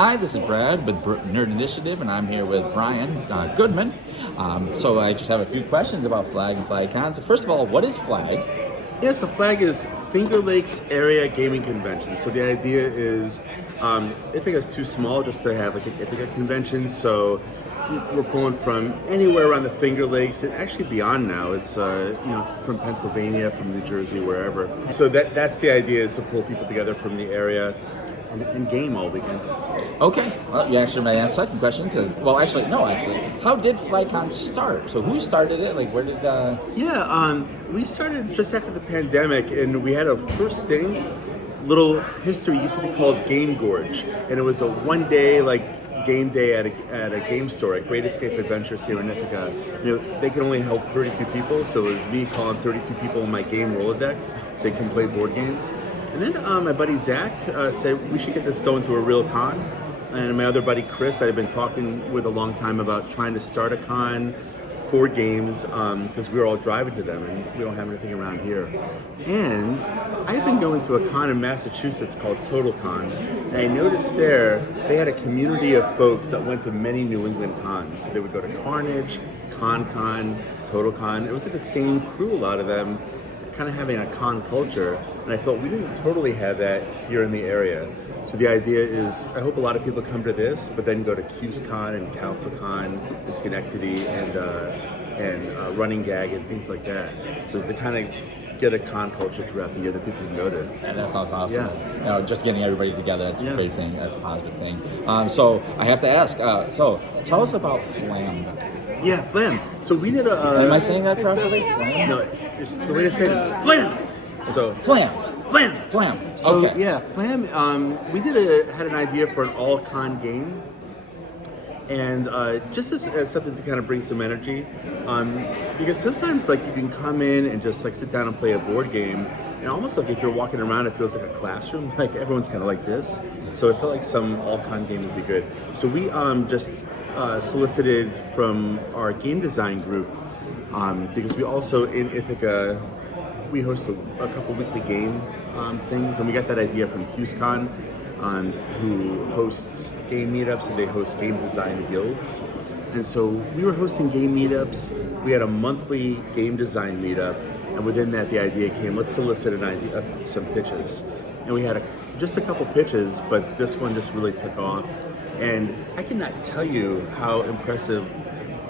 Hi, this is Brad with Nerd Initiative, and I'm here with Brian Goodman. So I just have a few questions about FLAG and FlagCon. So first of all, what is FLAG? Yeah, so FLAG is Finger Lakes Area Gaming Convention. So the idea is, Ithaca is too small just to have like an Ithaca convention. So we're pulling from anywhere around the Finger Lakes and actually beyond now. It's from Pennsylvania, from New Jersey, wherever. So that's the idea, is to pull people together from the area and game all weekend. Okay, well, you answered my second question because, how did FlagCon start? So who started it? Like, where did? We started just after the pandemic, and we had a first thing. Little history used to be called Game Gorge, and it was a one-day game day at a game store at Great Escape Adventures here in Ithaca. They could only help 32 people, so it was me calling 32 people in my game Rolodex so they can play board games. And then my buddy Zach said we should get this going to a real con. And my other buddy Chris, I've been talking with a long time about trying to start a con for games because we were all driving to them and we don't have anything around here. And I've been going to a con in Massachusetts called Total Con, and I noticed there they had a community of folks that went to many New England cons. So they would go to Carnage, Con, Total Con. It was like the same crew, a lot of them, kind of having a con culture, and I felt we didn't totally have that here in the area. So the idea is, I hope a lot of people come to this, but then go to QsCon and CouncilCon and Schenectady and Running Gag and things like that. So to kind of get a con culture throughout the year that people can go to. And that sounds awesome. Yeah. Just getting everybody together, that's a great thing. That's a positive thing. So I have to ask, so tell us about FLAMB. Yeah, FLAMB. So we did a... Am I saying that properly? FLAMB? No, the way to say this, FLAMB! So FLAMB. So okay. yeah, FLAMB. We had an idea for an all-con game, and just as something to kind of bring some energy, because sometimes you can come in and just sit down and play a board game, and almost if you're walking around, it feels like a classroom. Everyone's kind of like this. So it felt like some all-con game would be good. So we just solicited from our game design group, because we also in Ithaca. We host a couple weekly game things, and we got that idea from QsCon, who hosts game meetups, and they host game design guilds. And so we were hosting game meetups. We had a monthly game design meetup, and within that, the idea came, let's solicit some pitches. And we had just a couple pitches, but this one just really took off. And I cannot tell you how impressive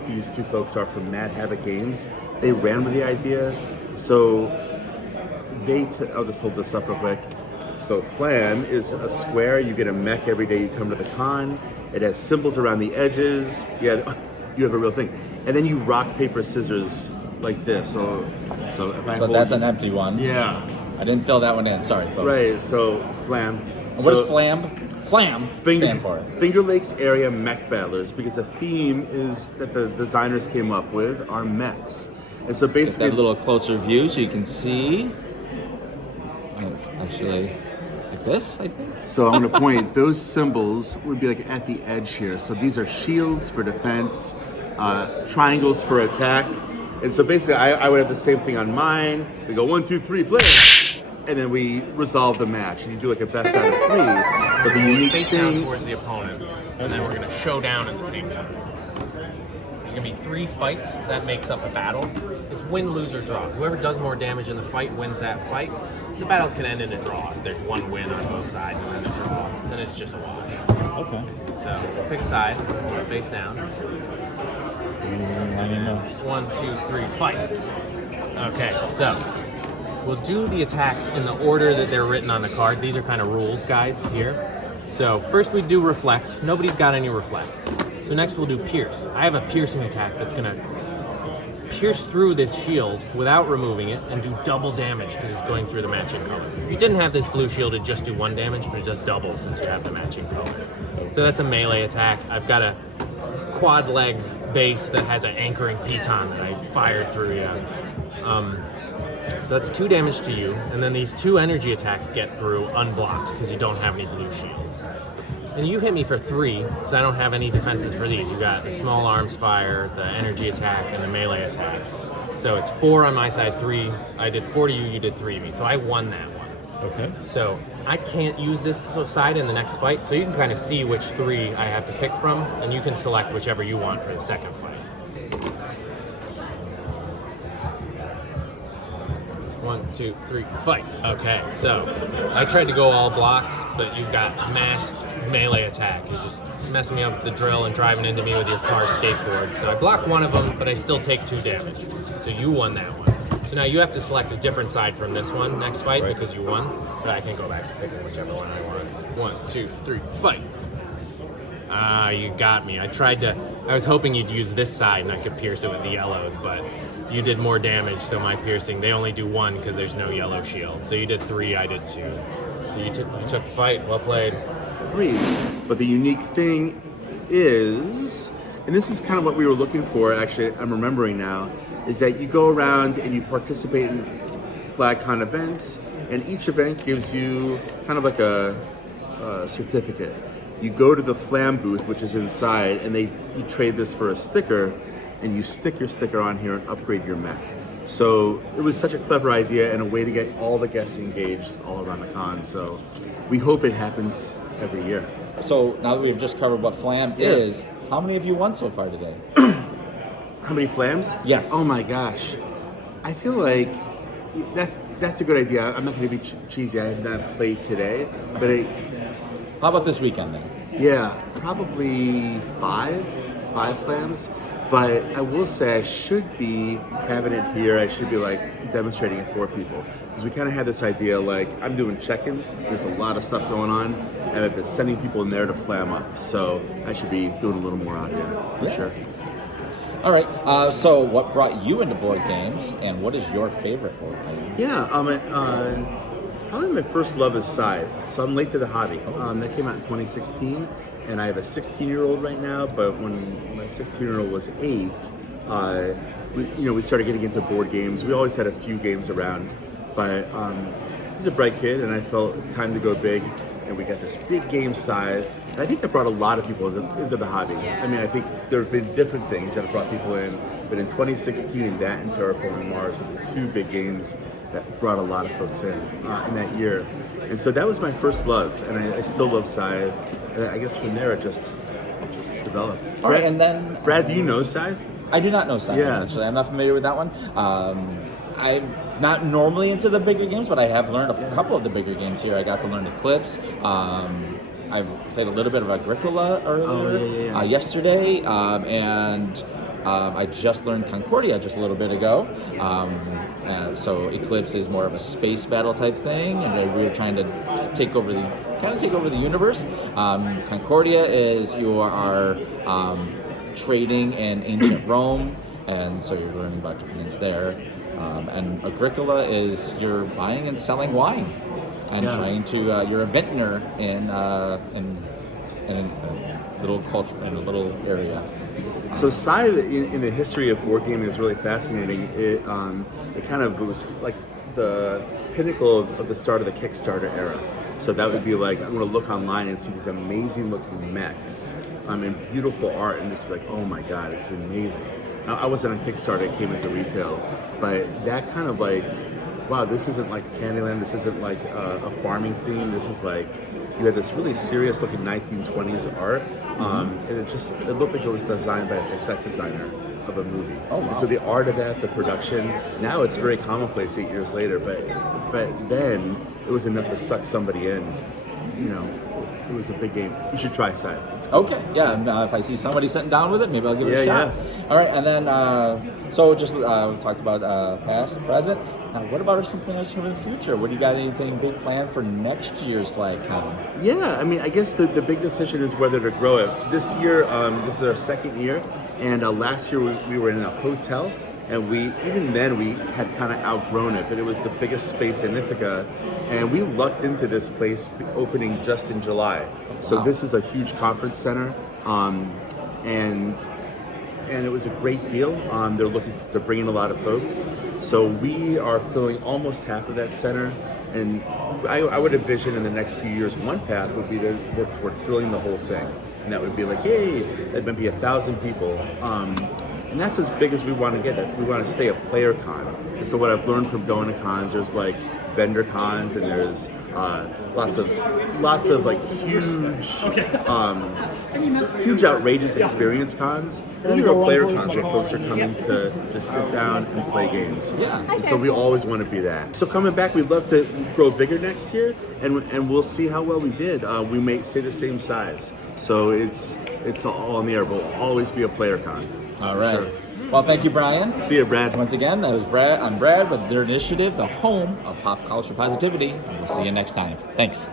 these two folks are from Mad Habit Games. They ran with the idea. So I'll just hold this up real quick. So FLAM is a square. You get a mech every day you come to the con. It has symbols around the edges. Yeah, you have a real thing. And then you rock, paper, scissors like this. So That's an empty one. Yeah. I didn't fill that one in. Sorry, folks. Right. So FLAM. What is FLAMB? FLAM stand for? Finger Lakes Area Mech Battlers, because the theme is that the designers came up with are mechs. And so basically, get that little closer view so you can see. It's actually like this, I think. So I'm going to point, those symbols would be at the edge here. So these are shields for defense, triangles for attack. And so basically, I would have the same thing on mine. We go 1, 2, 3, flare! And then we resolve the match. And you do a best out of 3. But the unique face thing... down towards the opponent, and then we're going to show down at the same time. There's going to be 3 fights. That makes up a battle. It's win, lose, or draw. Whoever does more damage in the fight wins that fight. The battles can end in a draw. If there's one win on both sides and then a draw, then it's just a wash. Okay. So pick a side, face down. 1, 2, 3, fight. Okay, so we'll do the attacks in the order that they're written on the card. These are kind of rules guides here. So first we do reflect. Nobody's got any reflects. So next we'll do pierce. I have a piercing attack that's going to pierce through this shield without removing it and do double damage because it's going through the matching color. If you didn't have this blue shield, it'd just do 1 damage, but it does double since you have the matching color. So that's a melee attack. I've got a quad leg base that has an anchoring piton that I fired through. So that's 2 damage to you, and then these 2 energy attacks get through unblocked because you don't have any blue shields. And you hit me for 3, because I don't have any defenses for these. You got the small arms fire, the energy attack, and the melee attack. So it's 4 on my side, 3. I did 4 to you, you did 3 to me. So I won that one. Okay. So I can't use this side in the next fight, so you can kind of see which 3 I have to pick from, and you can select whichever you want for the second fight. 1, 2, 3, fight. Okay, so I tried to go all blocks, but you've got masked melee attack. You're just messing me up with the drill and driving into me with your car skateboard. So I blocked one of them, but I still take 2 damage. So you won that one. So now you have to select a different side from this one next fight because you won. But I can go back to picking whichever one I want. 1, 2, 3, fight. Ah, you got me. I was hoping you'd use this side and I could pierce it with the yellows, but you did more damage, so my piercing, they only do 1 because there's no yellow shield. So you did 3, I did 2. So you took the fight. Well played. 3. But the unique thing is, and this is kind of what we were looking for, actually, I'm remembering now, is that you go around and you participate in FlagCon events, and each event gives you kind of like a certificate. You go to the FLAMB booth, which is inside, and you trade this for a sticker, and you stick your sticker on here and upgrade your mech. So it was such a clever idea and a way to get all the guests engaged all around the con. So we hope it happens every year. So now that we've just covered what FLAMB is, how many have you won so far today? How many FLAMs? Yes. Oh my gosh. I feel like that's a good idea. I'm not going to be cheesy. I have not played today, but How about this weekend then? yeah, probably five FLAMs. But I will say I should be having it here. I should be like demonstrating it for people. Because we kind of had this idea like I'm doing check-in. There's a lot of stuff going on. And I've been sending people in there to FLAM up. So I should be doing a little more out here for sure. All right. So what brought you into board games and what is your favorite board game? Yeah, probably my first love is Scythe. So I'm late to the hobby. That came out in 2016. And I have a 16-year-old right now, but when my 16-year-old was 8, we started getting into board games. We always had a few games around, but he's a bright kid, and I felt it's time to go big. And we got this big game Scythe. And I think that brought a lot of people into the hobby. I mean, I think there have been different things that have brought people in, but in 2016, that and Terraforming Mars were the 2 big games that brought a lot of folks in that year. And so that was my first love, and I still love Scythe. And I guess from there it just developed. All right, and then Brad, do you know Scythe? I do not know Scythe, actually. I'm not familiar with that one. I'm not normally into the bigger games, but I have learned a couple of the bigger games here. I got to learn Eclipse. I've played a little bit of Agricola earlier, yesterday, and I just learned Concordia just a little bit ago. So Eclipse is more of a space battle type thing, and we're trying to take over the universe. Concordia is you are trading in ancient Rome, and so you're learning about different things there. And Agricola is you're buying and selling wine, and trying to you're a vintner in a little culture in a little area. So Scythe in the history of board gaming is really fascinating. It kind of was like the pinnacle of the start of the Kickstarter era. So that would be like, I'm going to look online and see these amazing looking mechs and beautiful art and just be like, oh my God, it's amazing. Now, I wasn't on Kickstarter, it came into retail, but that kind of like, wow, this isn't like Candyland, this isn't like a farming theme, this is like, you had this really serious looking 1920s art, and it looked like it was designed by a set designer of a movie. Oh, wow. And so the art of that, the production, now it's very commonplace 8 years later, but then it was enough to suck somebody in, it was a big game. You should try Scythe. It's cool. Okay, yeah. If I see somebody sitting down with it, maybe I'll give it a shot. Yeah. All right, and then so just we talked about past, present. Now, what about something else for the future? What do you got? Anything big planned for next year's FlagCon? Yeah, I mean, I guess the big decision is whether to grow it. This year, this is our second year, and last year we were in a hotel. And even then we had kind of outgrown it, but it was the biggest space in Ithaca, and we lucked into this place opening just in July. So this is a huge conference center, and it was a great deal. They're bringing a lot of folks, so we are filling almost half of that center. And I would envision in the next few years, one path would be to work toward filling the whole thing, and that would be like, yay, that might be 1,000 people. And that's as big as we want to get. We want to stay a player con. And so what I've learned from going to cons, there's like vendor cons, and there's lots of like huge outrageous experience cons. And then we go player cons where folks are coming to just sit down and play games. Yeah. And so we always want to be that. So coming back, we'd love to grow bigger next year, and we'll see how well we did. We may stay the same size. So it's all in the air, but we'll always be a player con. All right. Sure. Well, thank you, Brian. See you, Brad. Once again, that was Brad. I'm Brad with their initiative, the home of pop culture positivity. We'll see you next time. Thanks.